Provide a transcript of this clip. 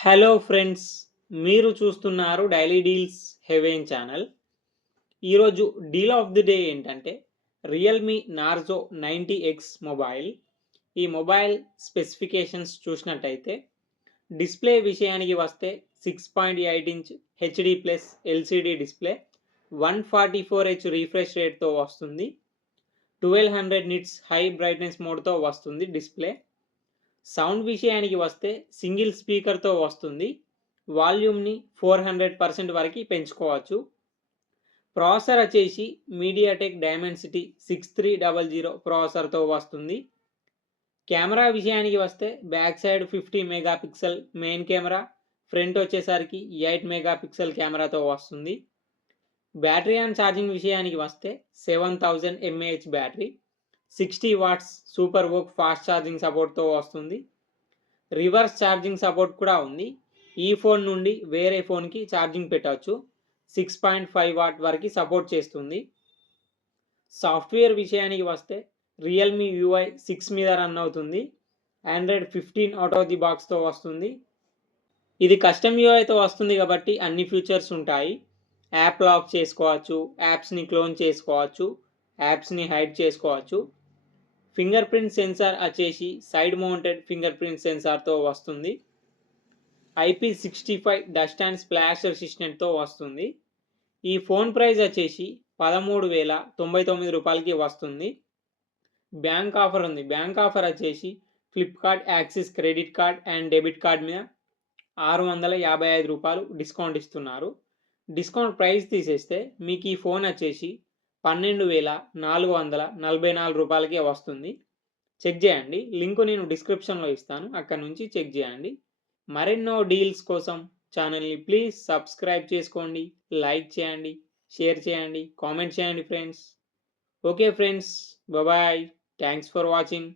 Hello friends, మీరు చూస్తున్నారు daily deals heaven channel. ఈరోజు డీల్ ఆఫ్ ది డే ఏంటంటే రియల్మీ నార్జో 90X మొబైల్. ఈ మొబైల్ స్పెసిఫికేషన్స్ చూసినట్టయితే డిస్ప్లే విషయానికి వస్తే 6.8 inch HD plus LCD display, 144Hz refresh రేట్తో వస్తుంది. 1200 నిట్స్ హై బ్రైట్నెస్ మోడ్తో వస్తుంది డిస్ప్లే. సౌండ్ విషయానికి వస్తే సింగిల్ స్పీకర్తో వస్తుంది. వాల్యూమ్ని 400% వరకు పెంచుకోవచ్చు. ప్రాసెసర్ వచ్చేసి మీడియాటెక్ డైమెన్సిటీ 6300 ప్రాసెసర్తో వస్తుంది. కెమెరా విషయానికి వస్తే back side 50 megapixel main camera, front వచ్చేసరికి 8 మెగాపిక్సెల్ కెమెరాతో వస్తుంది. బ్యాటరీ అండ్ ఛార్జింగ్ విషయానికి వస్తే 7000 mAh battery, 60 watts super VOOC fast charging సపోర్ట్తో వస్తుంది. రివర్స్ ఛార్జింగ్ సపోర్ట్ కూడా ఉంది. ఈ ఫోన్ నుండి వేరే ఫోన్కి ఛార్జింగ్ పెట్టవచ్చు. 6.5 వాట్ వరకు సపోర్ట్ చేస్తుంది. సాఫ్ట్వేర్ విషయానికి వస్తే రియల్మీ UI 6 మీద రన్ అవుతుంది. ఆండ్రాయిడ్ 15 అవుట్ ఆఫ్ ది బాక్స్తో వస్తుంది. ఇది కస్టమ్ యూఐతో వస్తుంది కాబట్టి అన్ని ఫీచర్స్ ఉంటాయి. యాప్ లాక్ చేసుకోవచ్చు, యాప్స్ని క్లోన్ చేసుకోవచ్చు, యాప్స్ని హైడ్ చేసుకోవచ్చు. ఫింగర్ ప్రింట్ సెన్సార్ వచ్చేసి సైడ్ మౌంటెడ్ ఫింగర్ ప్రింట్ సెన్సార్తో వస్తుంది. IP65 డస్ట్ అండ్ స్ప్లాష్ రెసిస్టెంట్తో వస్తుంది. ఈ ఫోన్ ప్రైస్ వచ్చేసి 13,099 రూపాయలకి వస్తుంది. బ్యాంక్ ఆఫర్ ఉంది. బ్యాంక్ ఆఫర్ వచ్చేసి Flipkart axis credit card and debit card మీద 655 రూపాయలు డిస్కౌంట్ ఇస్తున్నారు. డిస్కౌంట్ ప్రైస్ తీసేస్తే మీకు ఈ ఫోన్ వచ్చేసి 12,444 రూపాయలకే వస్తుంది. చెక్ చేయండి. లింక్ నేను డిస్క్రిప్షన్లో ఇస్తాను, అక్కడ నుంచి చెక్ చేయండి. మరెన్నో డీల్స్ కోసం ఛానల్ని ప్లీజ్ సబ్స్క్రైబ్ చేసుకోండి, లైక్ చేయండి, షేర్ చేయండి, కామెంట్ చేయండి friends. Okay friends, bye. Thanks for watching.